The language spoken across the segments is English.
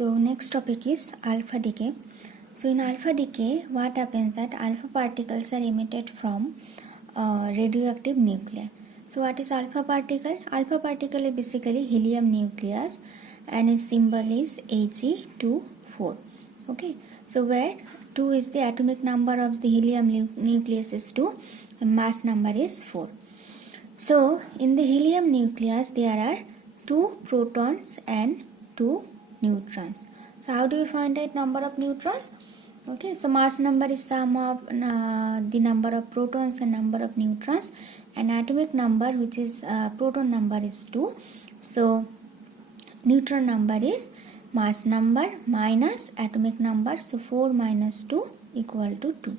So next topic is alpha decay. So in alpha decay, what happens that alpha particles are emitted from radioactive nuclei. So what is alpha particle? Alpha particle is basically helium nucleus and its symbol is He2 4. Okay, so where 2 is the atomic number of the helium nucleus is 2 and mass number is 4. So in the helium nucleus there are 2 protons and 2 neutrons. So how do you find out number of neutrons? Okay, so mass number is sum of the number of protons and number of neutrons, and atomic number, which is proton number, is 2. So neutron number is mass number minus atomic number, so 4 minus 2 equal to 2.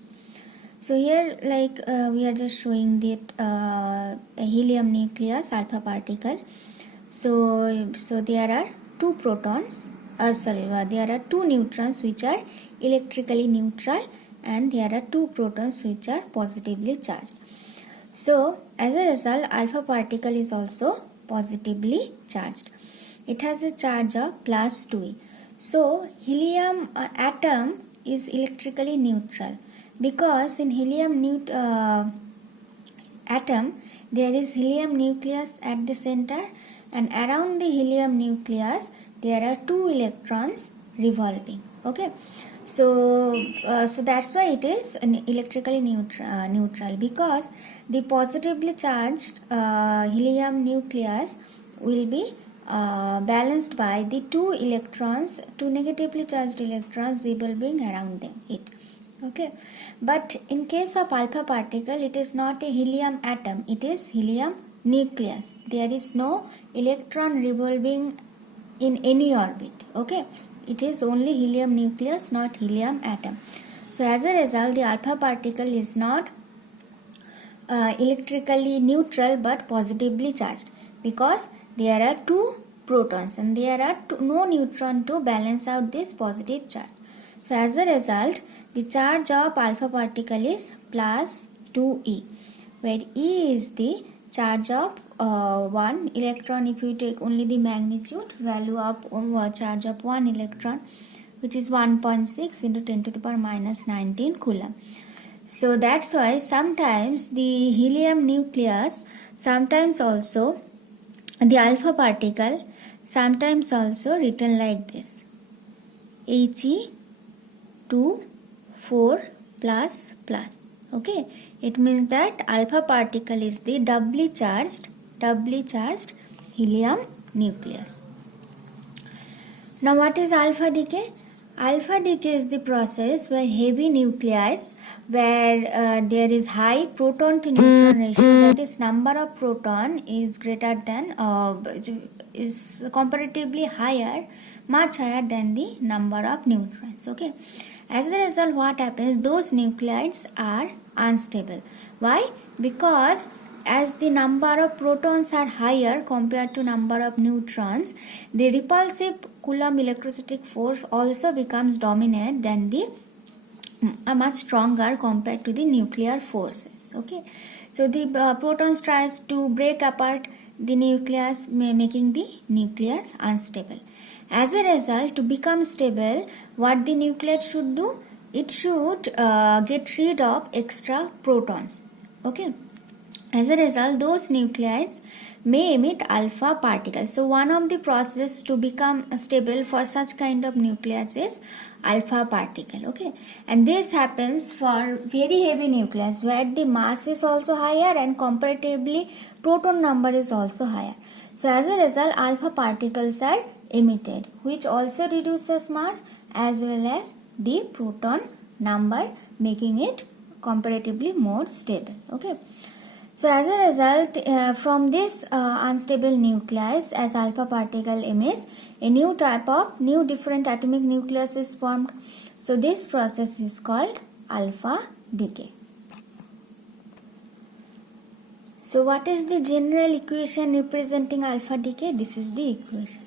So here we are just showing that a helium nucleus alpha particle. So there are 2 protons, there are 2 neutrons which are electrically neutral, and there are 2 protons which are positively charged. So as a result, alpha particle is also positively charged. It has a charge of plus 2e. So helium atom is electrically neutral, because in helium atom there is helium nucleus at the center, and around the helium nucleus there are 2 electrons revolving. Okay, so that's why it is an electrically neutral, because the positively charged helium nucleus will be balanced by the 2 negatively charged electrons revolving around it. Okay, but in case of alpha particle, it is not a helium atom, it is helium nucleus. There is no electron revolving in any orbit. Okay, it is only helium nucleus, not helium atom. So as a result, the alpha particle is not electrically neutral but positively charged, because there are 2 protons and there are no neutron to balance out this positive charge. So as a result, the charge of alpha particle is plus 2e, where e is the charge of 1 electron. If you take only the magnitude value of charge of 1 electron, which is 1.6 into 10 to the power minus 19 coulomb. So that's why sometimes the helium nucleus, sometimes also the alpha particle, sometimes also written like this: He2 4 plus. Okay, it means that alpha particle is the doubly charged helium nucleus. Now what is alpha decay? Alpha decay is the process where heavy nuclides, where there is high proton to neutron ratio, that is number of proton is greater than is comparatively higher, much higher than the number of neutrons. Okay, as a result, what happens, those nuclides are unstable. Why? Because as the number of protons are higher compared to number of neutrons, the repulsive Coulomb electrostatic force also becomes dominant than the much stronger compared to the nuclear forces. Okay, so the protons tries to break apart the nucleus, making the nucleus unstable. As a result, to become stable, what the nucleus should do? It should get rid of extra protons. Okay, as a result, those nuclides may emit alpha particles. So one of the processes to become stable for such kind of nucleus is alpha particle. Okay, and this happens for very heavy nucleus where the mass is also higher and comparatively proton number is also higher. So as a result, alpha particles are emitted, which also reduces mass as well as the proton number, making it comparatively more stable. Okay, so as a result, from this unstable nucleus, as alpha particle emits, a new different atomic nucleus is formed. So this process is called alpha decay. So what is the general equation representing alpha decay? This is the equation.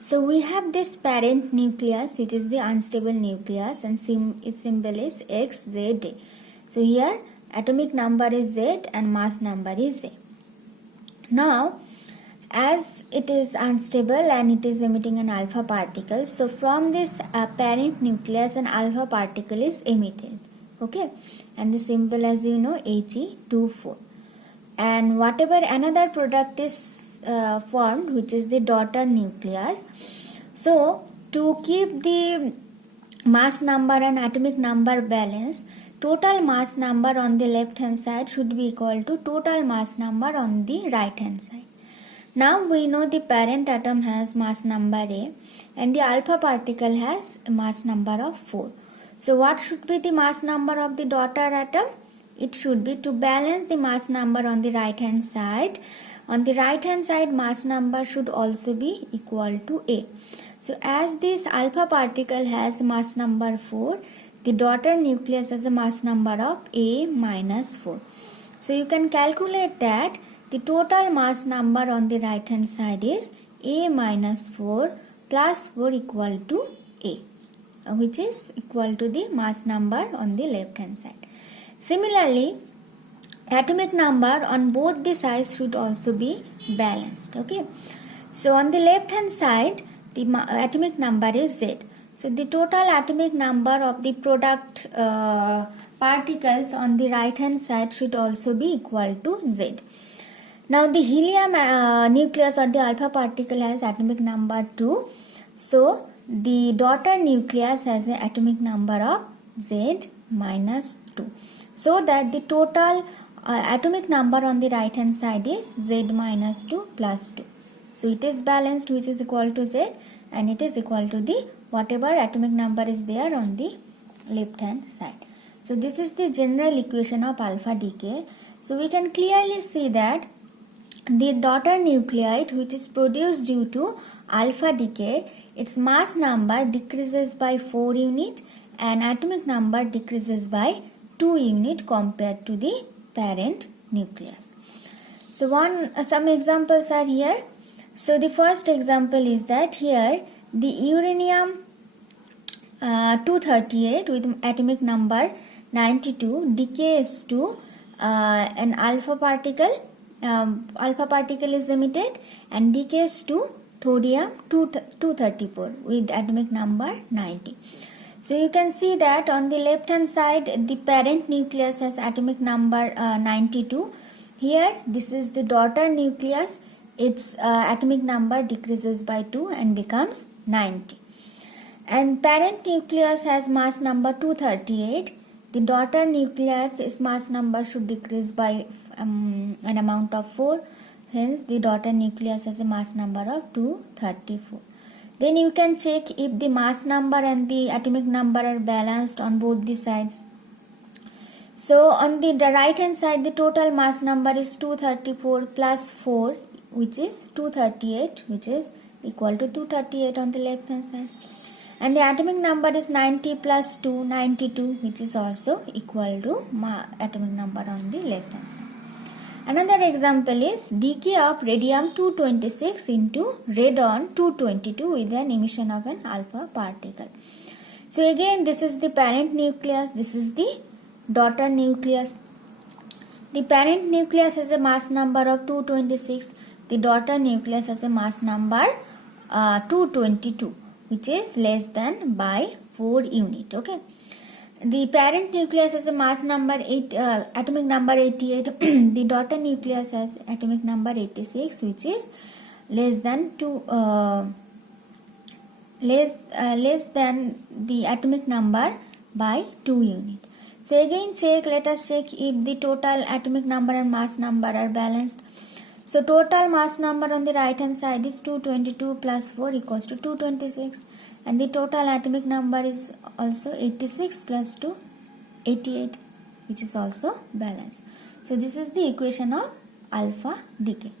So we have this parent nucleus, which is the unstable nucleus, and its symbol is XZA. So here atomic number is Z and mass number is A. Now as it is unstable and it is emitting an alpha particle, so from this parent nucleus an alpha particle is emitted. Okay, and the symbol, as you know, He24. And whatever another product is formed, which is the daughter nucleus. So to keep the mass number and atomic number balanced, total mass number on the left hand side should be equal to total mass number on the right hand side. Now we know the parent atom has mass number A and the alpha particle has a mass number of 4. So what should be the mass number of the daughter atom? It should be, to balance the mass number on the right hand side, on the right hand side mass number should also be equal to A. So as this alpha particle has mass number 4, the daughter nucleus has a mass number of A minus 4. So you can calculate that the total mass number on the right hand side is A minus 4 plus 4 equal to A, which is equal to the mass number on the left hand side. Similarly, atomic number on both the sides should also be balanced. Okay, so on the left hand side the atomic number is Z. So the total atomic number of the product particles on the right hand side should also be equal to Z. Now the helium nucleus or the alpha particle has atomic number 2. So the daughter nucleus has an atomic number of Z minus 2. So that the total atomic number on the right hand side is Z minus 2 plus 2. So it is balanced, which is equal to Z, and it is equal to the whatever atomic number is there on the left hand side. So this is the general equation of alpha decay. So we can clearly see that the daughter nuclide, which is produced due to alpha decay, its mass number decreases by 4 unit and atomic number decreases by 2 unit compared to the parent nucleus. So some examples are here. So the first example is that here the uranium 238 with atomic number 92 decays to an alpha particle. Alpha particle is emitted and decays to thorium 234 with atomic number 90. So you can see that on the left hand side the parent nucleus has atomic number 92. Here this is the daughter nucleus, its atomic number decreases by 2 and becomes 90. And parent nucleus has mass number 238. The daughter nucleus, its mass number should decrease by an amount of 4. Hence the daughter nucleus has a mass number of 234. Then you can check if the mass number and the atomic number are balanced on both the sides. So on the right hand side the total mass number is 234 plus 4, which is 238, which is equal to 238 on the left hand side. And the atomic number is 90 plus 2, 92, which is also equal to atomic number on the left hand side. Another example is decay of radium 226 into radon 222 with an emission of an alpha particle. So again this is the parent nucleus, this is the daughter nucleus. The parent nucleus has a mass number of 226. The daughter nucleus has a mass number 222. Which is less than by 4 unit. Okay, the parent nucleus has a mass number 8, atomic number 88. The daughter nucleus has atomic number 86, which is less than less than the atomic number by 2 unit. So again let us check if the total atomic number and mass number are balanced. So total mass number on the right hand side is 222 plus 4 equals to 226, and the total atomic number is also 86 plus 2, 88, which is also balanced. So this is the equation of alpha decay.